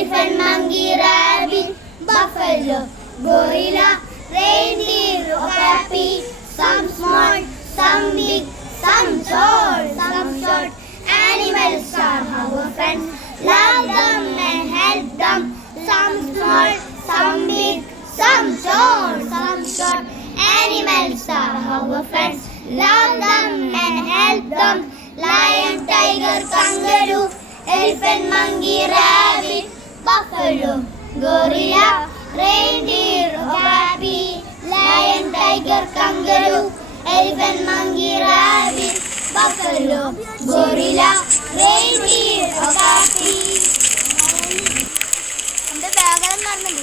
elephant, monkey, rabbit, buffalo, gorilla, reindeer, okapi, some small, some big, some short. Animals are our friends. Love them and help them. Some small, some big, some short. Animals are our friends. Love them and help them. Lion, tiger, kangaroo, elephant, monkey, rabbit, buffalo, gorilla, reindeer, okapi. Lion, tiger, kangaroo, elephant, monkey, rabbit, buffalo, gorilla, reindeer, okapi. എന്റെ ബാഗെല്ലാം നടന്നില്ല.